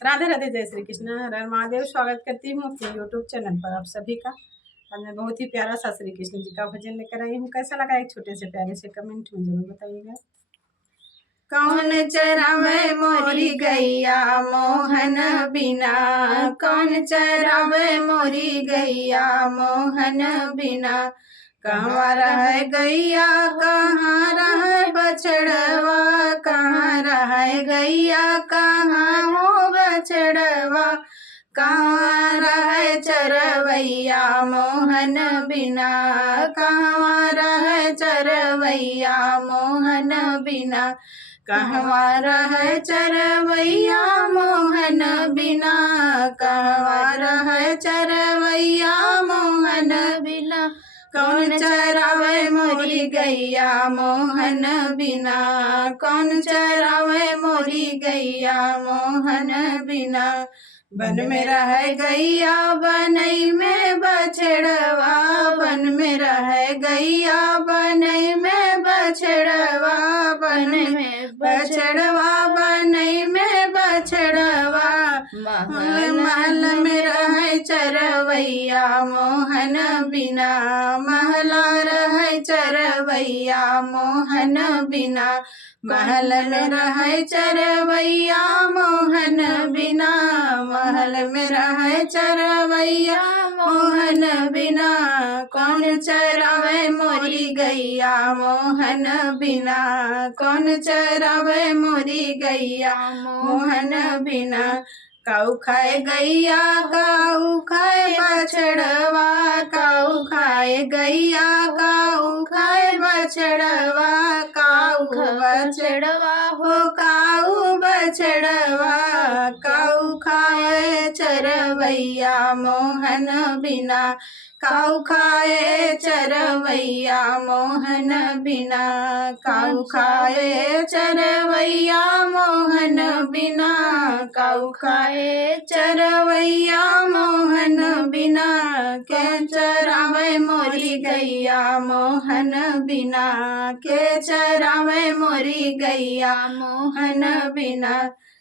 राधे राधे, जय श्री कृष्ण, हर हर महादेव। स्वागत करती हूँ अपने यूट्यूब चैनल पर आप सभी का। आज मैं बहुत ही प्यारा सा श्री कृष्ण जी का भजन लेकर आई हूँ। कैसा लगा एक छोटे से प्यारे से कमेंट में जरूर बताइएगा। कौन चरावे मोरी गैया मोहन बिना, कौन चरावे मोरी गैया मोहन बिना। कहाँ रह गैया कहाँ रह बछड़वा, कहाँ रह गैया कहाँ हो बछड़वा। कहाँ रह चरवैया मोहन बिना, कहाँ रह चरवैया मोहन बिना। कहाँ रह चरवैया मोहन बिना, कहाँ रह चरवैया मोहन बिना। कौन चरावे मोरी गैया मोहन बिना, कौन चरावे मोरी गैया मोहन बिना। बन में रह गैया बनई में बछड़वा, बन में रह गैया बनई में बछड़वा, बन में बछड़वा बनई में बछड़वा। महल महल में रह चरवैया मोहन बिना, महला रह चरवैया मोहन बिना। महल में रह चरवैया मोहन बिना, महल में रह चरवैया मोहन बिना। कौन चरावे मोरी गैया मोहन बिना, कौन चरावे मोरी गैया मोहन बिना। काऊ खाए गैया काऊ खाए बछड़वा, काऊ खाए गैया काऊ खाए बछड़वा। काऊ बछड़वा हो काऊ बछड़वा, काऊ खाए चरवैया मोहन बिना, काऊ खाए चरवैया मोहन बिना। काऊ खाए चरवैया मोहन बिना, काऊ खाए चरवैया मोहन बिना। के चरावे मोरी गैया मोहन बिना, के चरावे मोरी गैया मोहन बिना।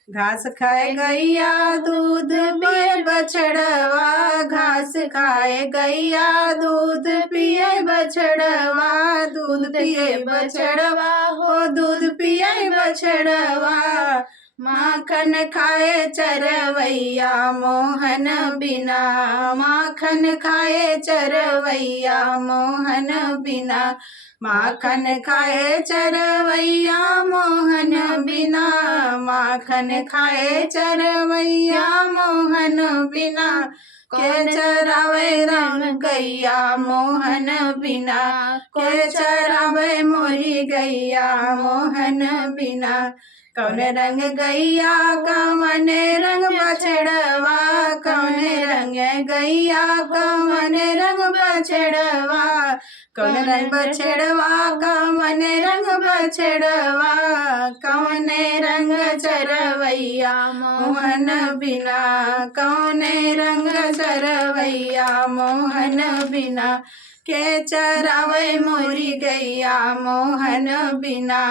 घास खाए गैया दूध पिए बछड़वा, घास खाए गैया दूध पिए बछड़वा। दूध पिए बछड़वा हो दूध पिए बछड़वा। माखन खाए चरवैया मोहन बिना, माखन खाए चरवैया मोहन बिना। माखन खाए चरवैया मोहन बिना, माखन खाए चरवैया मोहन बिना। के चरावे रंग गैया मोहन बिना, के चरावे मोरी गैया मोहन बिना। कौन रंग गैया कौन रंग बछड़वा, कौन रंग गैया कौन रंग बछड़वा। कौन रंग बछड़वा कौन रंग बछड़वा, कौन रंग चरवैया मोहन बिना, कौन रंग चरवैया मोहन बिना। के चरावे मोरी गैया मोहन बिना,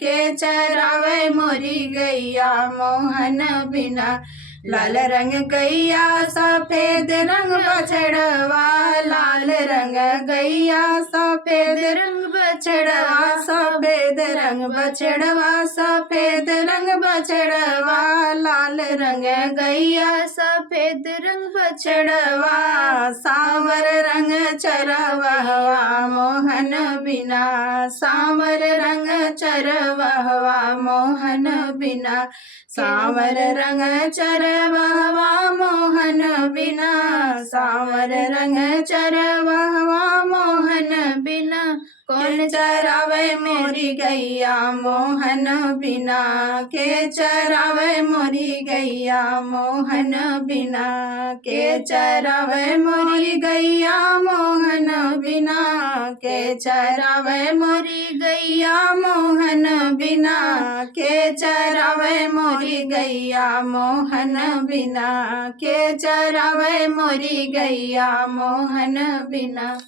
के चरावे मोरी गैया मोहन बिना। लाल रंग गैया सफेद रंग बछड़वा, लाल रंग गैया सफेद रंग बछड़वा। सफेद रंग बछड़वा, सफेद रंग बछड़वा। लाल रंग गैया सफेद रंग बछड़वा। सांवर रंग चरवहवा मोहन बिना, सांवर रंग चरवहवा मोहन बिना। सांवर रंग चरवहवा मोहन बिना, सांवर रंग चरवहवा मोहन बिना। कौन चरावे मोरी गैया मोहन बिना, के चरावे मोरी गैया मोहन बिना। के चरावे मोरी गैया मोहन बिना, के चरावे मोरी गैया मोहन बिना। के चरावे मोरी गैया मोहन बिना, के चरावे मोरी गैया मोहन बिना।